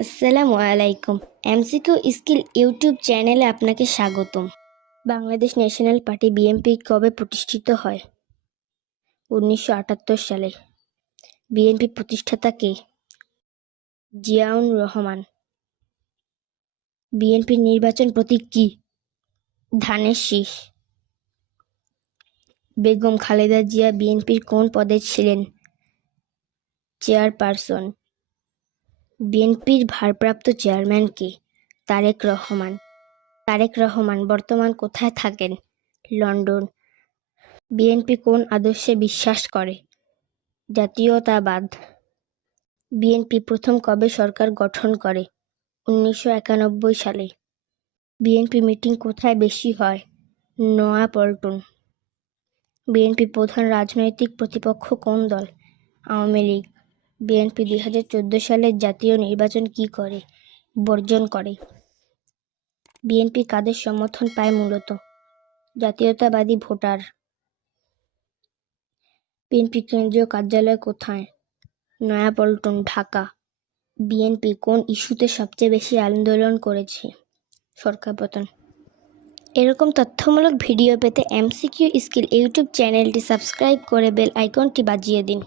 আসসালামু আলাইকুম। MCQ skill YouTube চ্যানেলে আপনাকে স্বাগতম। বাংলাদেশ ন্যাশনাল পার্টি বিএনপি কবে প্রতিষ্ঠিত হয়? 1978 সালে। বিএনপি প্রতিষ্ঠাতা কে? জিয়াউর রহমান। বিএনপির নির্বাচন প্রতীক কি? ধানের শীষ। বেগম খালেদা জিয়া বিএনপির কোন পদে ছিলেন? চেয়ারপারসন। বিএনপির ভারপ্রাপ্ত চেয়ারম্যান কে? তারেক রহমান। তারেক রহমান বর্তমান কোথায় থাকেন? লন্ডন। বিএনপি কোন আদর্শে বিশ্বাস করে? জাতীয়তাবাদ। বিএনপি প্রথম কবে সরকার গঠন করে? 1991 সালে। বিএনপি মিটিং কোথায় বেশি হয়? নয়াপল্টন। বিএনপি প্রধান রাজনৈতিক প্রতিপক্ষ কোন দল? আওয়ামী লীগ। বিএনপি 2014 সালের জাতীয় নির্বাচন কি করে? বর্জন করে। বিএনপি কাদের সমর্থন পায় মূলত? জাতীয়তাবাদী ভোটার। বিএনপি কেন্দ্রীয় কার্যালয় কোথায়? নয়াপল্টন, ঢাকা। বিএনপি কোন ইস্যুতে সবচেয়ে বেশি আন্দোলন করেছে? সরকার পতন। এরকম তথ্যমূলক ভিডিও পেতে এমসিকিউ স্কিল ইউটিউব চ্যানেলটি সাবস্ক্রাইব করে বেল আইকনটি বাজিয়ে দিন।